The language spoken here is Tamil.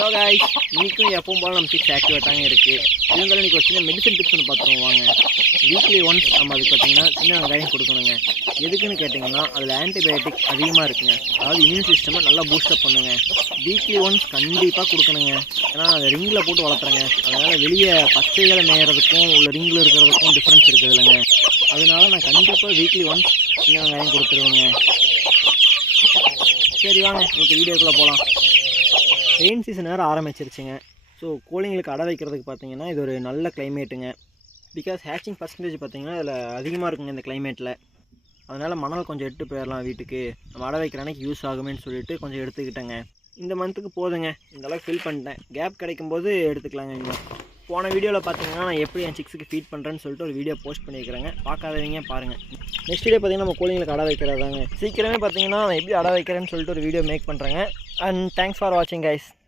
ஸோ கைஸ் இன்றைக்கும் எப்பவும் போல் நம்ம சிக்ஸ் ஆக்டிவாக தாங்க இருக்குது. இருந்தாலும் இன்றைக்கி ஒரு சின்ன மெடிசன் டிப்ஸ் ஒன்று பார்த்துருவோம் வாங்க. வீக்லி ஒன்ஸ் நம்ம அதுக்கு பார்த்திங்கன்னா சின்ன வெங்காயம் கொடுக்கணுங்க. எதுக்குன்னு கேட்டிங்கன்னா அதில் ஆன்டிபயோட்டிக் அதிகமாக இருக்குங்க. அதாவது இம்யூன் சிஸ்டமை நல்லா பூஸ்டப் பண்ணுங்க. வீக்லி ஒன்ஸ் கண்டிப்பாக கொடுக்கணுங்க. ஏன்னா அதை ரிங்கில் போட்டு வளர்த்துறேங்க. அதனால் வெளியே பச்சைகளை மேயறதுக்கும் உள்ள ரிங்கில் இருக்கிறதுக்கும் டிஃப்ரென்ஸ் இருக்குது இல்லைங்க. அதனால நான் கண்டிப்பாக வீக்லி ஒன்ஸ் சின்ன வெங்காயம் கொடுத்துருவேங்க. சரி வாங்க இப்போ வீடியோக்குள்ளே போகலாம். ரெயின் சீசன் வேறு ஆரம்பிச்சிருச்சுங்க. ஸோ கோழிங்களுக்கு அடை வைக்கிறதுக்கு பார்த்தீங்கன்னா இது ஒரு நல்ல கிளைமேட்டுங்க. பிகாஸ் ஹேச்சிங் பர்சன்டேஜ் பார்த்தீங்கன்னா இதில் அதிகமாக இருக்குங்க இந்த கிளைமேட்டில். அதனால் மணல் கொஞ்சம் எடுத்து போயிடலாம் வீட்டுக்கு, நம்ம அடை வைக்கிற அன்னைக்கு யூஸ் ஆகுமேன்னு சொல்லிட்டு கொஞ்சம் எடுத்துக்கிட்டேங்க. இந்த மந்த்துக்கு போதுங்க, இந்த அளவுக்கு ஃபில் பண்ணிட்டேன். கேப் கிடைக்கும்போது எடுத்துக்கலாங்க. இன்னும் போன வீடியோவில் பார்த்தீங்கன்னா நான் எப்படி என் சிக்ஸுக்கு ஃபீட் பண்ணுறேன்னு சொல்லிட்டு ஒரு வீடியோ போஸ்ட் பண்ணியிருக்கிறேங்க. பார்க்காதவங்க பாருங்கள். நெக்ஸ்ட் வீடியோ பார்த்தீங்கன்னா நம்ம கோழிங்களுக்கு அடை வைக்கிறதாங்க. சீக்கிரமே பார்த்தீங்கன்னா நான் எப்படி அடை வைக்கிறேன்னு சொல்லிட்டு ஒரு வீடியோ மேக் பண்ணுறேங்க. அண்ட் தேங்க்ஸ் ஃபார் வாட்சிங் கைஸ்.